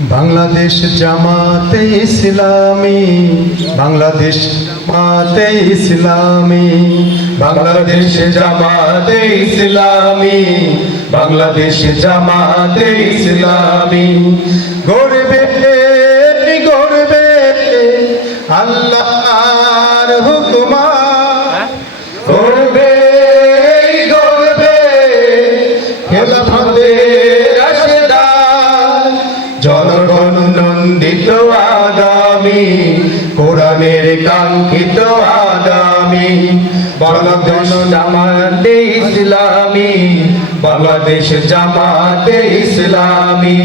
বাংলাদেশ জামাতে ইসলামী, বাংলাদেশ জামাতে ইসলামী, বাংলাদেশ জামাতে ইসলামী, বাংলাদেশ জামাতে ইসলামী। গর্বে গর্বে আল্লাহর হুকুমা, গর্বে গর্বে খেলাফতের রাশেদার, জনগণ নন্দিত আগামী, কোরআনের কাঙ্ক্ষিত আগামী। বাংলাদেশ জামাতে ইসলামী, বাংলাদেশ জামাতে ইসলামী।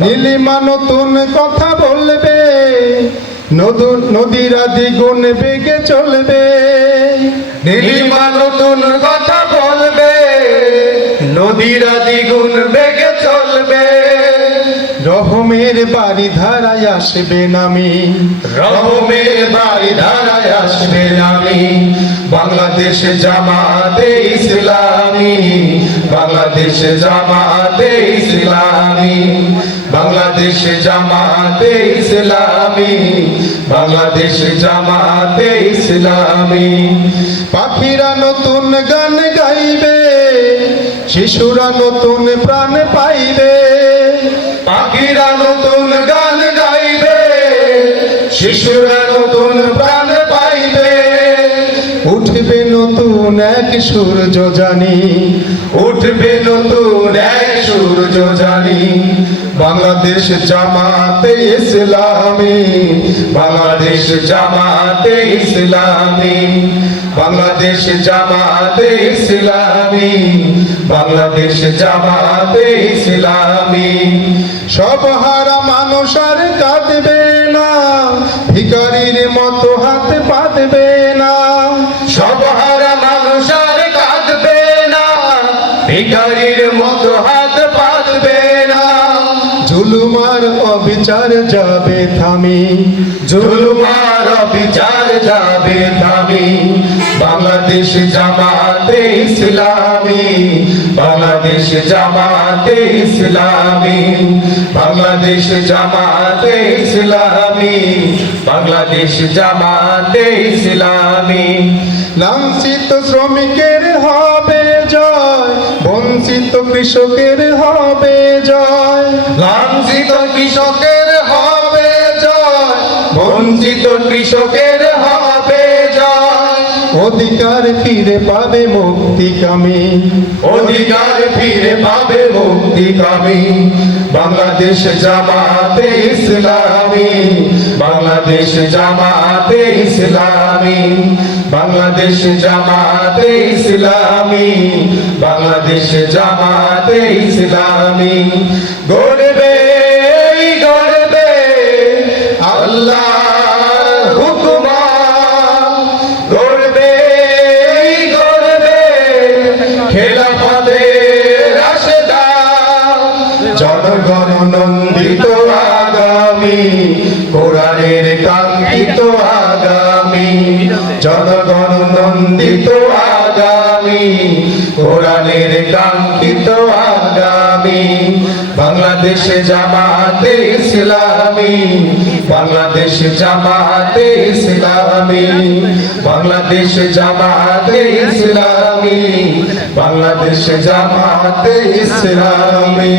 নীলিমা নতুন কথা বলবে, নদীরা দ্বিগুণ বেগে চলবে। নীলিমা নতুন কথা বলবে, নদীরা দ্বিগুণ বেগে চলবে। রহমের বাড়ি ধারায় আসবে নামি, রহমের বাড়ি ধারায় আসবে নামি। বাংলাদেশ জামাতে ইসলামী, বাংলাদেশ জামাতে ইসলামী, বাংলাদেশ জামাতে ইসলামী, বাংলাদেশ জামাতে ইসলামী। পাখিরা নতুন গান গাইবে, শিশুরা নতুন প্রাণ পাইবে। পাখিরা নতুন গান গাইবে, শিশুরা নতুন প্রাণ পাইবে। উঠবে নতুন এক সূর্য জানি, উঠবে নতুন এক সূর্য জানি। বাংলাদেশ জামাতে ইসলামী, বাংলাদেশ জামাতে ইসলামী, বাংলাদেশ জামাতে ইসলামী, বাংলাদেশ জামাতে ইসলামী। সব হারা মানুষ আর কাঁদবে না, ভিখারির মতো হাত পাতবে না। সব হারা মানুষ আর কাঁদবে না, ভিখারির মতো হাত পাতবে না। জুলুমার অবিচার যাবে থামি, জুলুমার বিচার যাবে থামি। বাংলাদেশ জামাতে ইসলামী, বাংলাদেশ জামাতে ইসলামী, বাংলাদেশ জামাতে ইসলামী, বাংলাদেশ জামাতে ইসলামী। লাঞ্ছিত শ্রমিকের হবে জয়, বঞ্চিত কৃষকের হবে জয়। লাঞ্ছিত কৃষকের হবে জয়, বঞ্চিত কৃষকের হবে জয়। অধিকার ফিরে পাবে মুক্তিকামী, অধিকার ফিরে পাবে মুক্তিকামী। বাংলাদেশ জামাতে ইসলামী, বাংলাদেশ জামাতে ইসলামী, বাংলাদেশ জামাতে ইসলামী, বাংলাদেশ জামাতে ইসলামী। গর্বে গর্বে আল্লাহর হুকুমা, গর্বে গর্বে খেলাফতের রাশেদার, জনগণ নন্দিত আগামী, কোরআনের কাঙ্ক্ষিত আগামী। জনগণ নন্দিত আগামী, কোরআনের কাঙ্ক্ষিত আগামী। বাংলাদেশ জামাতে ইসলামী, বাংলাদেশ জামাতে ইসলামী, বাংলাদেশ জামাতে ইসলামী, বাংলাদেশ জামাতে ইসলামী।